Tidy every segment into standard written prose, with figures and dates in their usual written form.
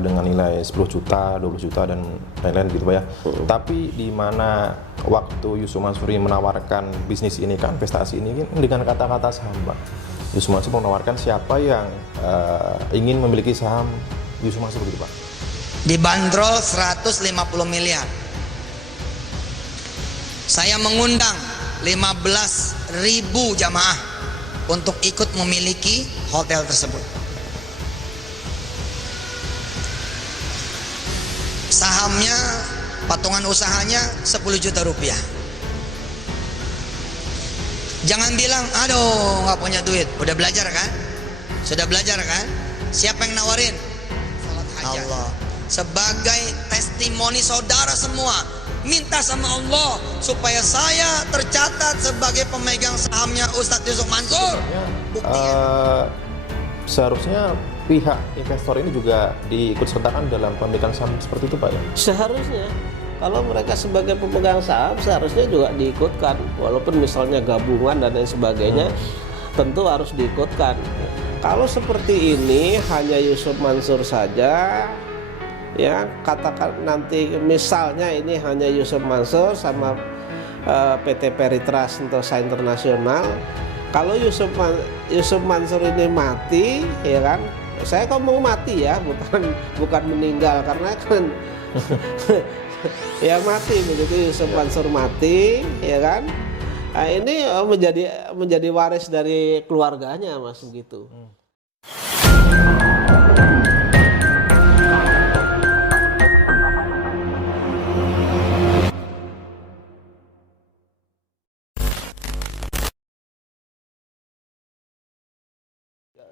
dengan nilai 10 juta, 20 juta dan lain-lain gitu Pak ya. Tapi di mana waktu Yusuf Mansur ini menawarkan bisnis ini ke investasi ini dengan kata-kata saham Pak. Yusuf Mansur menawarkan siapa yang ingin memiliki saham Yusuf Mansur gitu Pak. Dibanderol 150 miliar. Saya mengundang 15.000 jamaah untuk ikut memiliki hotel tersebut. Sahamnya, patungan usahanya 10 juta rupiah. Jangan bilang, aduh nggak punya duit. Udah belajar kan? Sudah belajar kan? Siapa yang nawarin? Salat hajat. Allah. Sebagai testimoni saudara semua, minta sama Allah supaya saya tercatat sebagai pemegang sahamnya Ustadz Yusuf Mansur. Seharusnya pihak investor ini juga diikut sertakan dalam pemilikan saham seperti itu Pak ya? Seharusnya kalau mereka sebagai pemegang saham seharusnya juga diikutkan, walaupun misalnya gabungan dan lain sebagainya tentu harus diikutkan. Kalau seperti ini hanya Yusuf Mansur saja, ya katakan nanti misalnya ini hanya Yusuf Mansur sama PT Peritra Sentosa Internasional. Kalau Yusuf Mansur ini mati, ya kan? Saya ngomong mati ya, bukan meninggal, karena kan ya mati begitu. Yusuf Mansur mati, ya kan? Nah, ini menjadi waris dari keluarganya Mas begitu.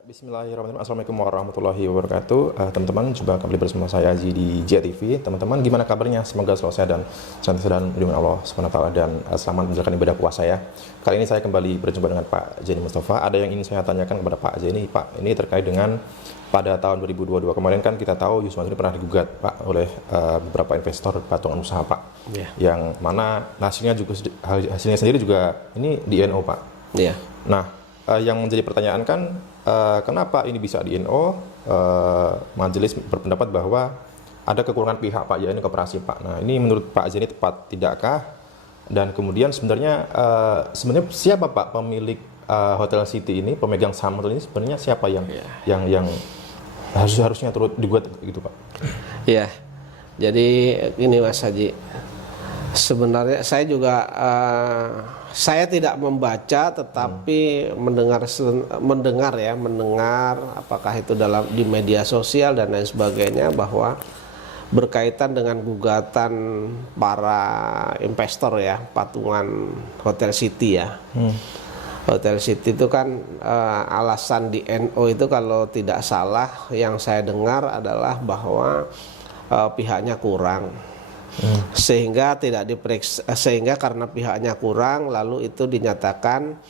Bismillahirrahmanirrahim. Assalamualaikum warahmatullahi wabarakatuh. Teman-teman, jumpa kembali bersama saya Aji di JTV. Teman-teman, gimana kabarnya? Semoga selalu sehat dan senantiasa dalam lindungan Allah SWT dan selamat menjalankan ibadah puasa ya. Kali ini saya kembali berjumpa dengan Pak Zaini Mustafa. Ada yang ingin saya tanyakan kepada Pak Zaini. Pak, ini terkait dengan pada tahun 2022 kemarin kan kita tahu Yusuf Mansur pernah digugat Pak oleh beberapa investor patungan usaha Pak. Yang mana hasilnya sendiri juga ini di NO Pak. Nah, yang menjadi pertanyaan kan kenapa ini bisa di NO? Majelis berpendapat bahwa ada kekurangan pihak Pak, ya ini koperasi Pak. Nah, ini menurut Pak Zaini tepat tidakkah? Dan kemudian sebenarnya siapa Pak pemilik Hotel City ini, pemegang saham hotel ini sebenarnya siapa yang harusnya turut digugat gitu Pak? Ya, jadi ini Mas Haji. Sebenarnya saya juga saya tidak membaca, tetapi mendengar apakah itu di media sosial dan lain sebagainya, bahwa berkaitan dengan gugatan para investor ya, patungan Hotel City ya. Hotel City itu kan alasan di NO itu kalau tidak salah yang saya dengar adalah bahwa pihaknya kurang. Sehingga tidak diperiksa, sehingga karena pihaknya kurang lalu itu dinyatakan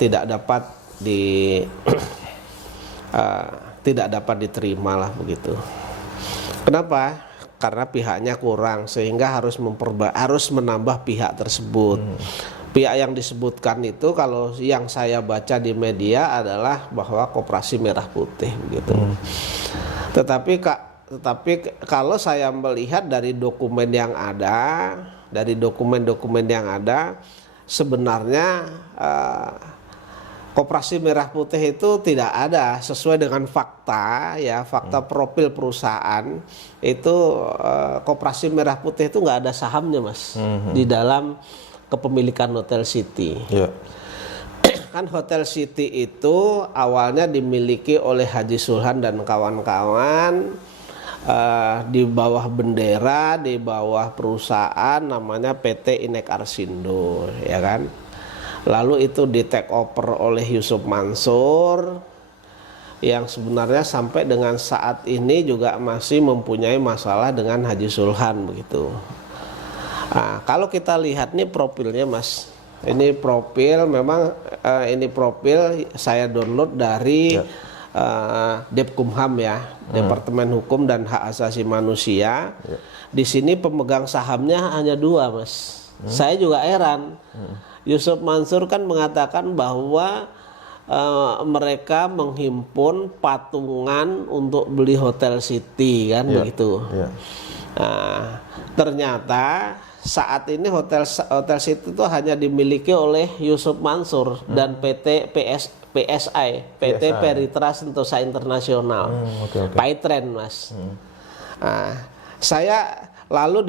tidak dapat diterima lah begitu. Kenapa? Karena pihaknya kurang sehingga harus menambah pihak tersebut. Pihak yang disebutkan itu kalau yang saya baca di media adalah bahwa Koperasi Merah Putih begitu. Tetapi kalau saya melihat dari dokumen yang ada, sebenarnya Koperasi Merah Putih itu tidak ada sesuai dengan fakta ya, fakta profil perusahaan itu. Koperasi Merah Putih itu nggak ada sahamnya Mas di dalam kepemilikan Hotel City. Kan Hotel City itu awalnya dimiliki oleh Haji Sulhan dan kawan-kawan. Di bawah bendera, di bawah perusahaan namanya PT Inek Arsindo, ya kan. Lalu itu di take over oleh Yusuf Mansur, yang sebenarnya sampai dengan saat ini juga masih mempunyai masalah dengan Haji Sulhan begitu. Nah, kalau kita lihat nih profilnya Mas, ini profil memang ini profil saya download dari Depkumham ya, Departemen Hukum dan Hak Asasi Manusia. Di sini pemegang sahamnya hanya 2 Mas. Saya juga heran. Yusuf Mansur kan mengatakan bahwa mereka menghimpun patungan untuk beli Hotel City kan begitu. Nah, ternyata saat ini Hotel City itu hanya dimiliki oleh Yusuf Mansur dan PT Peritra Sentosa Internasional, Paitren, Mas. Nah, saya lalu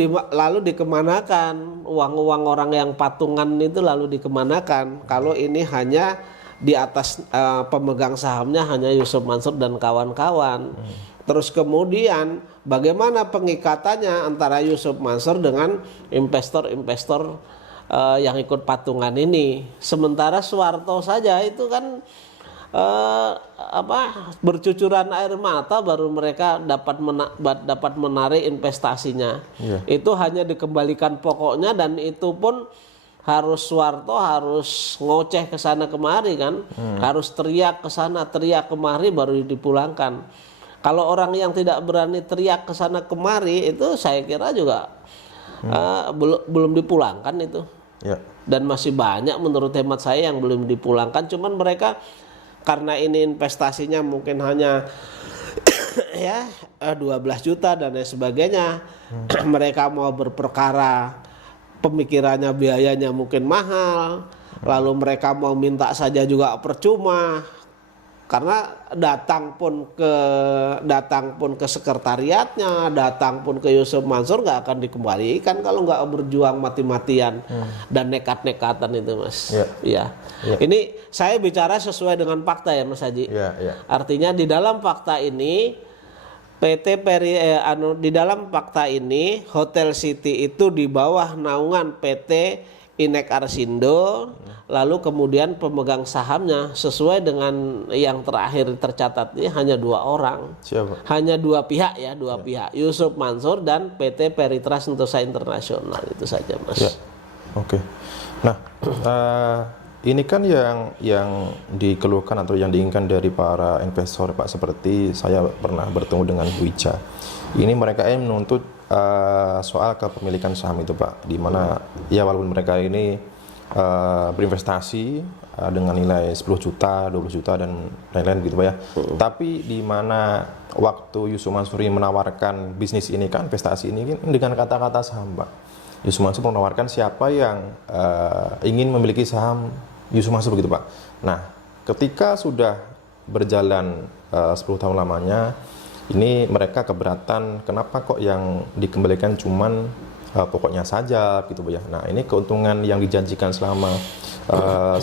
dikemanakan uang orang yang patungan itu, lalu dikemanakan kalau ini hanya di atas pemegang sahamnya hanya Yusuf Mansur dan kawan-kawan. Terus kemudian bagaimana pengikatannya antara Yusuf Mansur dengan investor-investor yang ikut patungan ini? Sementara Soeharto saja itu kan bercucuran air mata baru mereka dapat menarik investasinya. Itu hanya dikembalikan pokoknya, dan itu pun harus Soeharto harus ngoceh ke sana kemari kan, harus teriak ke sana teriak kemari baru dipulangkan. Kalau orang yang tidak berani teriak ke sana kemari itu saya kira juga belum dipulangkan itu. Dan masih banyak menurut hemat saya yang belum dipulangkan. Cuman mereka karena ini investasinya mungkin hanya 12 juta dan lain sebagainya. Mereka mau berperkara, pemikirannya biayanya mungkin mahal. Lalu mereka mau minta saja juga percuma. Karena datang pun ke sekretariatnya, datang pun ke Yusuf Mansur nggak akan dikembalikan kalau nggak berjuang mati-matian dan nekat-nekatan itu, Mas. Ini saya bicara sesuai dengan fakta ya, Mas Haji. Artinya di dalam fakta ini di dalam fakta ini Hotel City itu di bawah naungan PT Inek Arsindo, lalu kemudian pemegang sahamnya sesuai dengan yang terakhir tercatat ini hanya 2 orang. Siapa? Hanya 2 pihak ya, 2 pihak, Yusuf Mansur dan PT Peritra Sentosa Internasional, itu saja, Mas. Oke. Nah, ini kan yang dikeluhkan atau yang diinginkan dari para investor, Pak, seperti saya pernah bertemu dengan Bu Ica. Ini mereka menuntut soal kepemilikan saham itu, Pak, di mana ya walaupun mereka ini berinvestasi dengan nilai 10 juta, 20 juta dan lain-lain gitu, Pak ya. Tapi di mana waktu Yusuf Mansur menawarkan bisnis ini kan, investasi ini kan dengan kata-kata saham, Pak. Yusuf Mansur menawarkan siapa yang ingin memiliki saham Yusuf Mansur begitu, Pak. Nah, ketika sudah berjalan 10 tahun lamanya, ini mereka keberatan kenapa kok yang dikembalikan cuman pokoknya saja gitu, Bu ya. Nah, ini keuntungan yang dijanjikan selama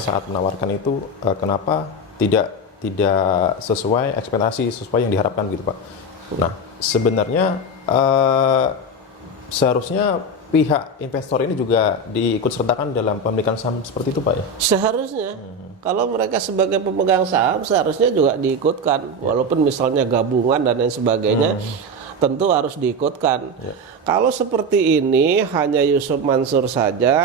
saat menawarkan itu kenapa tidak sesuai ekspektasi, sesuai yang diharapkan gitu, Pak. Nah, sebenarnya seharusnya pihak investor ini juga diikut sertakan dalam pemilikan saham seperti itu, Pak ya? Seharusnya. Kalau mereka sebagai pemegang saham seharusnya juga diikutkan, walaupun misalnya gabungan dan lain sebagainya, tentu harus diikutkan. Kalau seperti ini hanya Yusuf Mansur saja,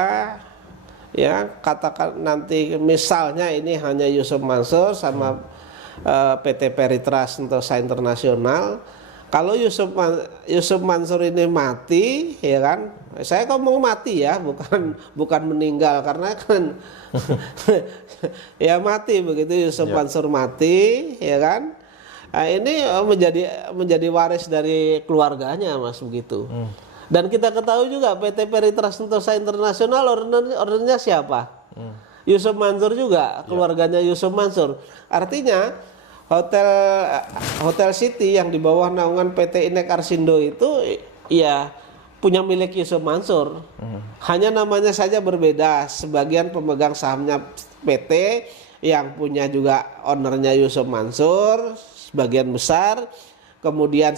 ya katakan nanti misalnya ini hanya Yusuf Mansur sama PT Peritra Sentosa Internasional. Kalau Yusuf Mansur ini mati, ya kan? Saya ngomong mati ya, bukan meninggal, karena kan ya mati begitu. Yusuf Mansur mati, ya kan? Nah, ini menjadi waris dari keluarganya, Mas, begitu. Dan kita ketahui juga PT Peritra Sentosa Internasional ordernya siapa? Yusuf Mansur juga, keluarganya Yusuf Mansur. Artinya Hotel City yang di bawah naungan PT Inek Arsindo itu ya punya milik Yusuf Mansur. Hanya namanya saja berbeda. Sebagian pemegang sahamnya PT yang punya juga ownernya Yusuf Mansur, sebagian besar. Kemudian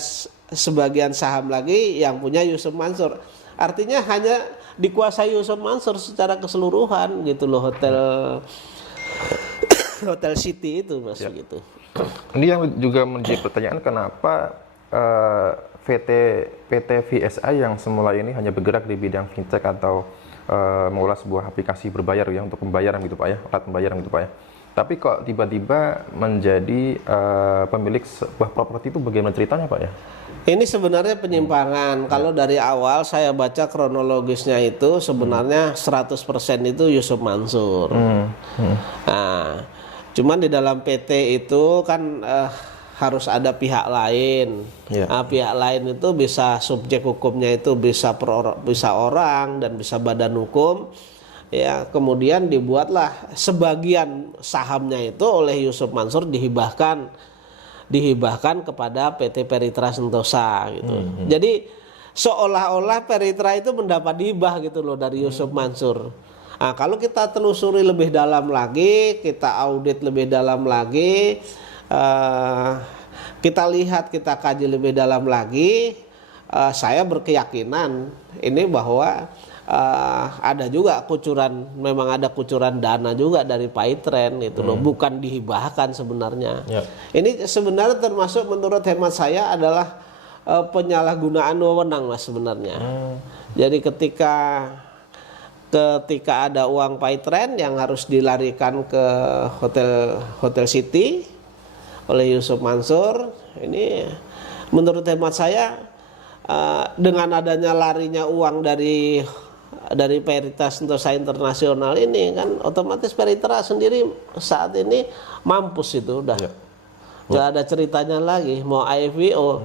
sebagian saham lagi yang punya Yusuf Mansur. Artinya hanya dikuasai Yusuf Mansur secara keseluruhan gitu loh Hotel City itu, Mas, gitu. Ini yang juga menjadi pertanyaan, kenapa PT VSI yang semula ini hanya bergerak di bidang fintech atau mengolah sebuah aplikasi berbayar ya untuk pembayaran gitu, Pak ya, alat pembayaran gitu, Pak ya. Tapi kok tiba-tiba menjadi pemilik sebuah properti, itu bagaimana ceritanya, Pak ya? Ini sebenarnya penyimpangan. Kalau dari awal saya baca kronologisnya itu sebenarnya 100% itu Yusuf Mansur. Nah, Cuman di dalam PT itu kan harus ada pihak lain. Iya. Nah, pihak lain itu bisa subjek hukumnya itu bisa bisa orang dan bisa badan hukum. Ya, kemudian dibuatlah sebagian sahamnya itu oleh Yusuf Mansur dihibahkan kepada PT Peritra Sentosa gitu. Jadi seolah-olah Peritra itu mendapat hibah gitu loh dari Yusuf Mansur. Nah, kalau kita telusuri lebih dalam lagi, kita audit lebih dalam lagi, kita lihat, kita kaji lebih dalam lagi, saya berkeyakinan ini bahwa ada juga memang ada kucuran dana juga dari Paitren itu loh, bukan dihibahkan sebenarnya. Ini sebenarnya termasuk menurut hemat saya adalah penyalahgunaan wewenang Mas sebenarnya. Jadi ketika ada uang Paitren yang harus dilarikan ke Hotel City oleh Yusuf Mansur, ini menurut hemat saya dengan adanya larinya uang dari Peritra Sentosa Internasional ini kan otomatis Peritra sendiri saat ini mampus itu udah nggak ada ceritanya lagi mau IPO.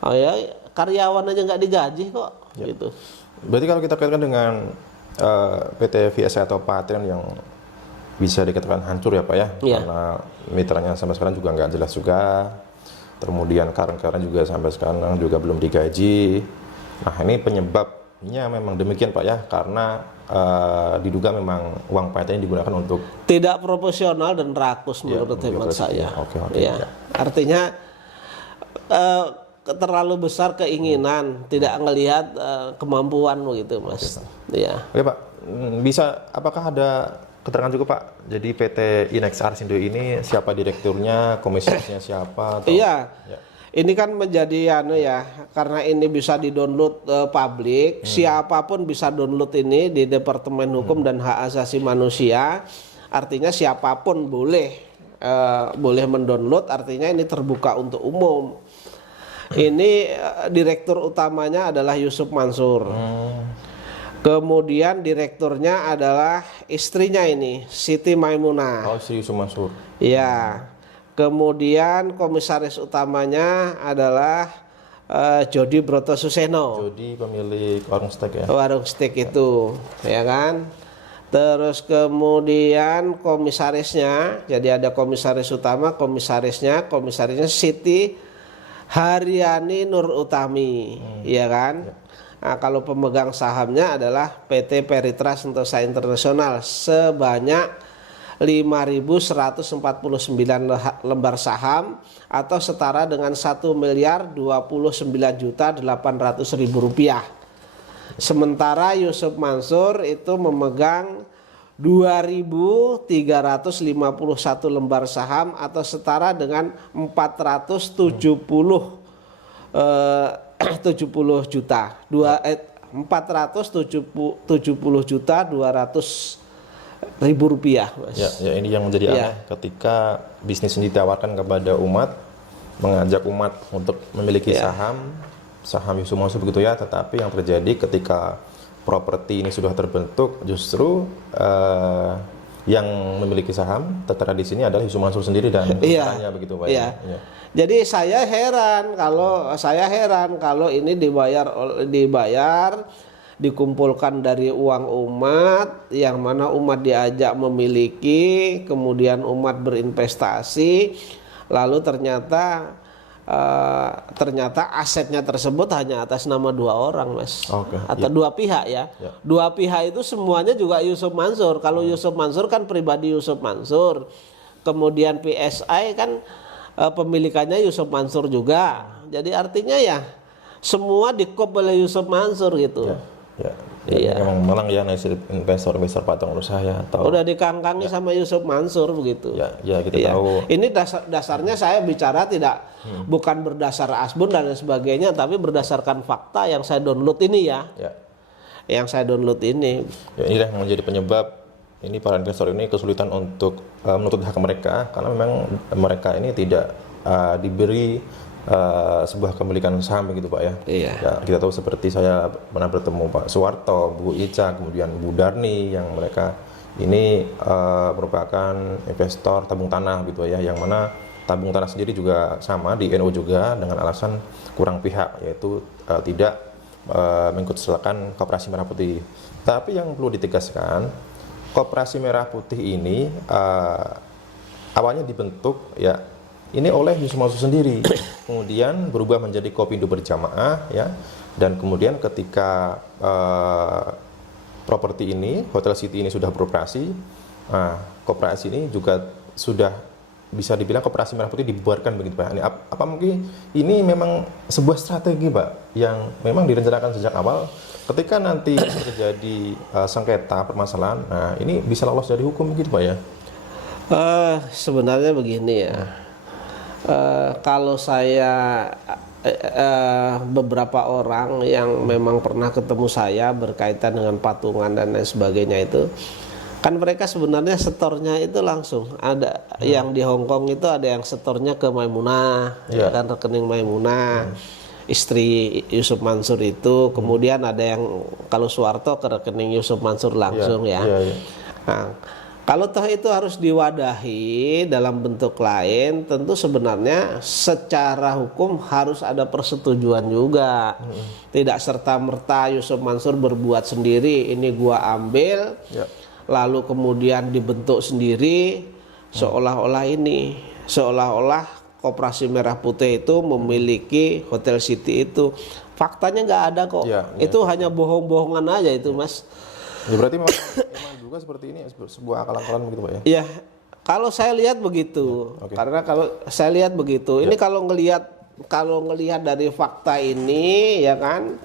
Oh ya, karyawan aja nggak digaji kok gitu. Berarti kalau kita kaitkan dengan PT VSI atau Paitren yang bisa dikatakan hancur ya Pak ya, karena mitranya sampai sekarang juga nggak jelas juga, kemudian karyawan juga sampai sekarang juga belum digaji. Nah ini penyebabnya memang demikian Pak ya, karena diduga memang uang Paitren digunakan untuk tidak proporsional dan rakus menurut hemat saya. Artinya terlalu besar keinginan, tidak ngelihat kemampuan begitu Mas. Oke Pak, apakah ada keterangan juga Pak? Jadi PT Inex Arsindo ini siapa direkturnya, komisarisnya siapa? Ini kan menjadi karena ini bisa di-download publik, siapapun bisa download ini di Departemen Hukum dan Hak Asasi Manusia. Artinya siapapun boleh mendownload, artinya ini terbuka untuk umum. Ini direktur utamanya adalah Yusuf Mansur. Kemudian direkturnya adalah istrinya ini, Siti Maimunah. Oh, Sri Yusuf Mansur. Iya. Kemudian komisaris utamanya adalah Jody Broto Suseno. Jody pemilik warung steak ya. Warung steak itu, ya kan? Terus kemudian komisarisnya, jadi ada komisaris utama, komisarisnya Siti Haryani Nur Utami, ya kan? Nah, kalau pemegang sahamnya adalah PT Peritra Sentosa Internasional sebanyak 5.149 lembar saham atau setara dengan 1.029.800.000 rupiah. Sementara Yusuf Mansur itu memegang 2.351 lembar saham atau setara dengan 470 juta. 470.200.000 rupiah, Mas. Ya, ini yang menjadi aneh ketika bisnis ini ditawarkan kepada umat, mengajak umat untuk memiliki saham Yusuf Mansur begitu ya, tetapi yang terjadi ketika properti ini sudah terbentuk, justru yang memiliki saham tertera di sini adalah Yusuf Mansur sendiri dan caranya begitu Pak. Jadi saya heran kalau ini dibayar dikumpulkan dari uang umat, yang mana umat diajak memiliki, kemudian umat berinvestasi, lalu ternyata asetnya tersebut hanya atas nama 2 orang, Mas. Atau 2 pihak ya. 2 pihak itu semuanya juga Yusuf Mansur. Kalau Yusuf Mansur kan pribadi Yusuf Mansur. Kemudian PSI kan pemilikannya Yusuf Mansur juga. Jadi artinya ya semua dikop oleh Yusuf Mansur gitu. Memang malang ya investor patung usaha ya, atau udah dikangkangi sama Yusuf Mansur begitu. Kita tahu. Ini dasarnya saya bicara bukan berdasar asbun dan sebagainya, tapi berdasarkan fakta yang saya download ini yang saya download ini. Inilah yang menjadi penyebab ini para investor ini kesulitan untuk menuntut hak mereka, karena memang mereka ini tidak diberi sebuah kepemilikan saham begitu Pak ya. Kita tahu seperti saya pernah bertemu Pak Suwarto, Bu Ica, kemudian Bu Darni, yang mereka ini merupakan investor tabung tanah gitu ya, yang mana tabung tanah sendiri juga sama di NU juga dengan alasan kurang pihak, yaitu tidak mengikut sertakan Koperasi Merah Putih. Tapi yang perlu ditegaskan, Koperasi Merah Putih ini awalnya dibentuk ya ini oleh Yusuf Mansur sendiri, kemudian berubah menjadi Kopindo Berjamaah ya, dan kemudian ketika properti ini, Hotel City ini sudah beroperasi, koperasi ini juga sudah bisa dibilang Koperasi Merah Putih dibubarkan begitu Pak. Ini apa mungkin ini memang sebuah strategi Pak yang memang direncanakan sejak awal, ketika nanti terjadi sengketa permasalahan, nah ini bisa lolos dari hukum gitu Pak ya? Sebenarnya begini ya, kalau saya beberapa orang yang memang pernah ketemu saya berkaitan dengan patungan dan lain sebagainya itu, kan mereka sebenarnya setornya itu langsung ada yang di Hong Kong itu ada yang setornya ke Maimunah, ya kan, rekening Maimunah, istri Yusuf Mansur itu, kemudian ada yang kalau Soeharto ke rekening Yusuf Mansur langsung ya. Nah, kalau toh itu harus diwadahi dalam bentuk lain, tentu sebenarnya secara hukum harus ada persetujuan juga. Tidak serta-merta Yusuf Mansur berbuat sendiri, ini gua ambil, lalu kemudian dibentuk sendiri, seolah-olah Koperasi Merah Putih itu memiliki Hotel City itu. Faktanya nggak ada kok. Itu hanya bohong-bohongan aja itu, Mas. Ya berarti memang juga seperti ini sebuah akal-akalan begitu Pak ya? Iya, kalau saya lihat begitu. Karena kalau saya lihat begitu, ini kalau ngelihat dari fakta ini ya kan,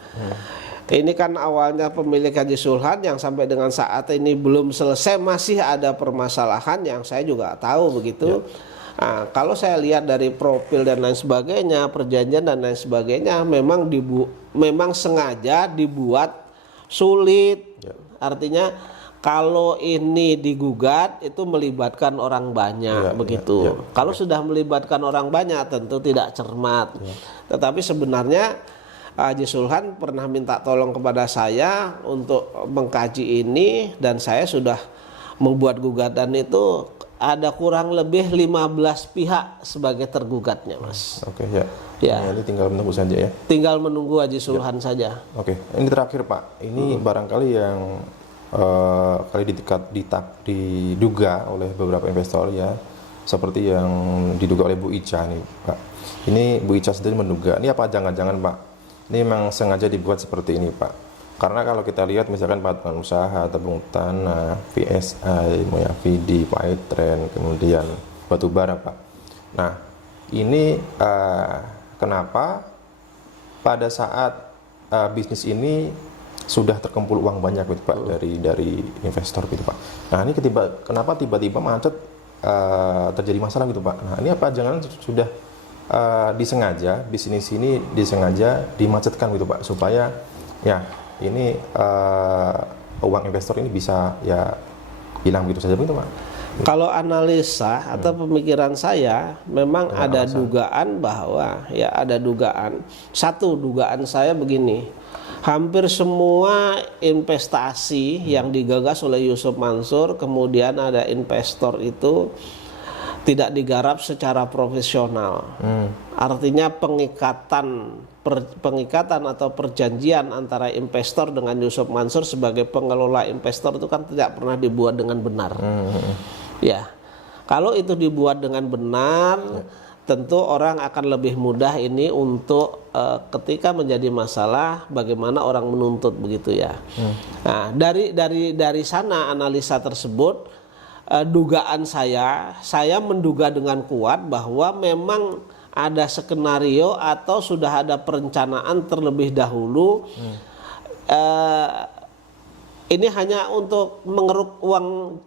ini kan awalnya pemilik Haji Sulhan yang sampai dengan saat ini belum selesai, masih ada permasalahan yang saya juga tahu begitu. Nah, kalau saya lihat dari profil dan lain sebagainya, perjanjian dan lain sebagainya, memang sengaja dibuat sulit. Artinya kalau ini digugat itu melibatkan orang banyak begitu. Kalau sudah melibatkan orang banyak tentu tidak cermat. Tetapi sebenarnya Haji Sulhan pernah minta tolong kepada saya untuk mengkaji ini, dan saya sudah membuat gugatan itu ada kurang lebih 15 pihak sebagai tergugatnya, Mas. Ya. Ini tinggal menunggu saja ya. Tinggal menunggu Haji Sulhan saja. Ini terakhir Pak. Ini barangkali yang diduga oleh beberapa investor ya, seperti yang diduga oleh Bu Ica nih Pak. Ini Bu Ica sendiri menduga. Ini apa jangan-jangan Pak? Ini memang sengaja dibuat seperti ini Pak. Karena kalau kita lihat misalkan patungan usaha, tabung tanah, VSI, Moyavidi, Paitren, kemudian batubara Pak. Nah, ini kenapa pada saat bisnis ini sudah terkumpul uang banyak gitu Pak dari investor gitu Pak. Nah ini kenapa tiba-tiba macet, terjadi masalah gitu Pak. Nah ini apa jangan sudah disengaja bisnis ini disengaja dimacetkan gitu Pak, supaya ya ini uang investor ini bisa ya hilang begitu saja begitu Pak. Kalau analisa atau pemikiran saya, memang ada dugaan bahwa ya ada dugaan. Satu dugaan saya begini, hampir semua investasi yang digagas oleh Yusuf Mansur, kemudian ada investor itu tidak digarap secara profesional. Artinya pengikatan atau perjanjian antara investor dengan Yusuf Mansur sebagai pengelola investor itu kan tidak pernah dibuat dengan benar. Ya, kalau itu dibuat dengan benar, tentu orang akan lebih mudah ini untuk ketika menjadi masalah bagaimana orang menuntut begitu ya. Nah, dari sana analisa tersebut, dugaan saya menduga dengan kuat bahwa memang ada skenario atau sudah ada perencanaan terlebih dahulu. Ini hanya untuk mengeruk uang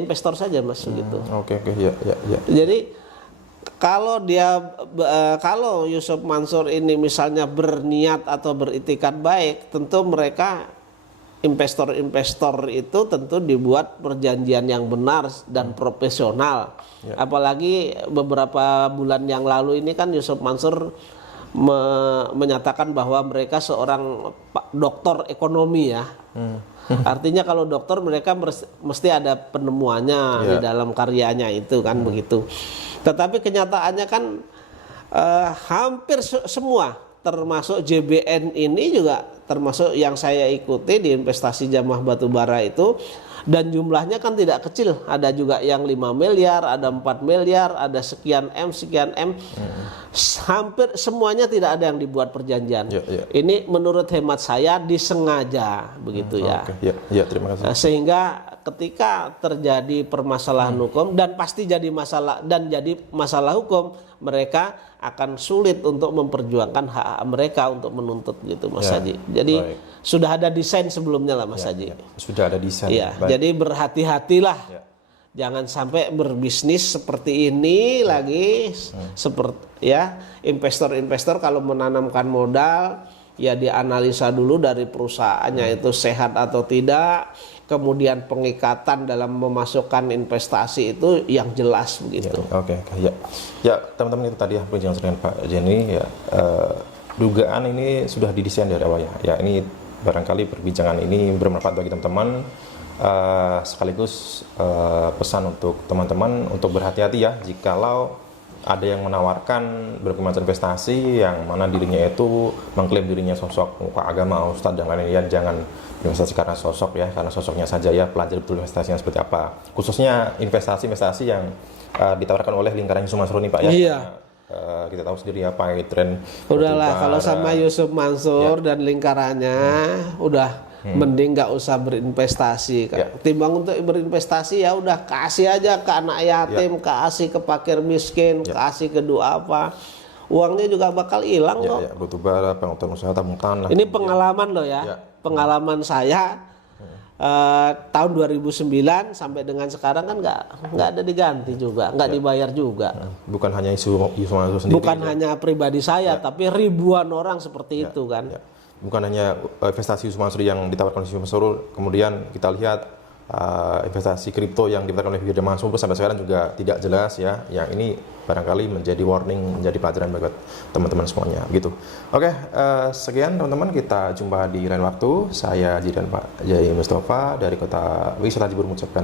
investor saja Mas gitu. Ya. Jadi kalau Yusuf Mansur ini misalnya berniat atau beritikat baik, tentu mereka investor-investor itu tentu dibuat perjanjian yang benar dan profesional. Apalagi beberapa bulan yang lalu ini kan Yusuf Mansur menyatakan bahwa mereka seorang doktor ekonomi ya. Artinya kalau dokter mereka mesti ada penemuannya di dalam karyanya itu kan begitu. Tetapi kenyataannya kan hampir semua, termasuk JBN ini juga termasuk yang saya ikuti di investasi Jamah Batubara itu, dan jumlahnya kan tidak kecil, ada juga yang 5 miliar, ada 4 miliar, ada sekian M. Hampir semuanya tidak ada yang dibuat perjanjian. Ini menurut hemat saya disengaja begitu ya. Terima kasih. Sehingga ketika terjadi permasalahan hukum dan pasti jadi masalah hukum, mereka akan sulit untuk memperjuangkan hak mereka untuk menuntut gitu Mas Haji. Jadi sudah ada desain sebelumnya lah Mas Haji. Sudah ada desain. Jadi berhati-hatilah. Jangan sampai berbisnis seperti ini lagi. Seperti investor-investor kalau menanamkan modal ya dianalisa dulu dari perusahaannya itu sehat atau tidak. Kemudian pengikatan dalam memasukkan investasi itu yang jelas begitu. Ya teman-teman, itu tadi ya perbincangan dengan Pak Jenny ya. Dugaan ini sudah didesain dari awal ya. Ini barangkali perbincangan ini bermanfaat bagi teman-teman. Sekaligus pesan untuk teman-teman untuk berhati-hati ya jikalau ada yang menawarkan berbagai macam investasi yang mana dirinya itu mengklaim dirinya sosok muka agama, ustadz dan lain-lain. Jangan investasi karena sosok ya, karena sosoknya saja ya, pelajari betul investasinya seperti apa, khususnya investasi-investasi yang ditawarkan oleh lingkaran Yusuf Mansur ini Pak ya. Kita tahu sendiri ya Pak, tren udahlah kalau sama Yusuf Mansur dan lingkarannya udah mending nggak usah berinvestasi timbang untuk berinvestasi ya udah kasih aja ke anak yatim, kasih ke fakir miskin, kasih ke doa apa, uangnya juga bakal hilang kok. Batubara, pengetahuan usaha, tabung tanah. Ini pengalaman loh ya. Pengalaman saya tahun 2009 sampai dengan sekarang kan nggak ada diganti juga, nggak dibayar juga. Bukan hanya isu Mansur sendiri. Bukan hanya pribadi saya, tapi ribuan orang seperti itu kan. Bukan hanya investasi Yusuf Mansur yang ditawarkan oleh Yusuf Mansur, kemudian kita lihat investasi kripto yang ditawarkan oleh Firda Mansur sampai sekarang juga tidak jelas ya. Yang ini barangkali menjadi warning, menjadi pelajaran bagi teman-teman semuanya gitu. Oke, sekian teman-teman, kita jumpa di lain waktu. Saya Jidan Pak Jai Mustafa dari Kota Wisata Jibur mengucapkan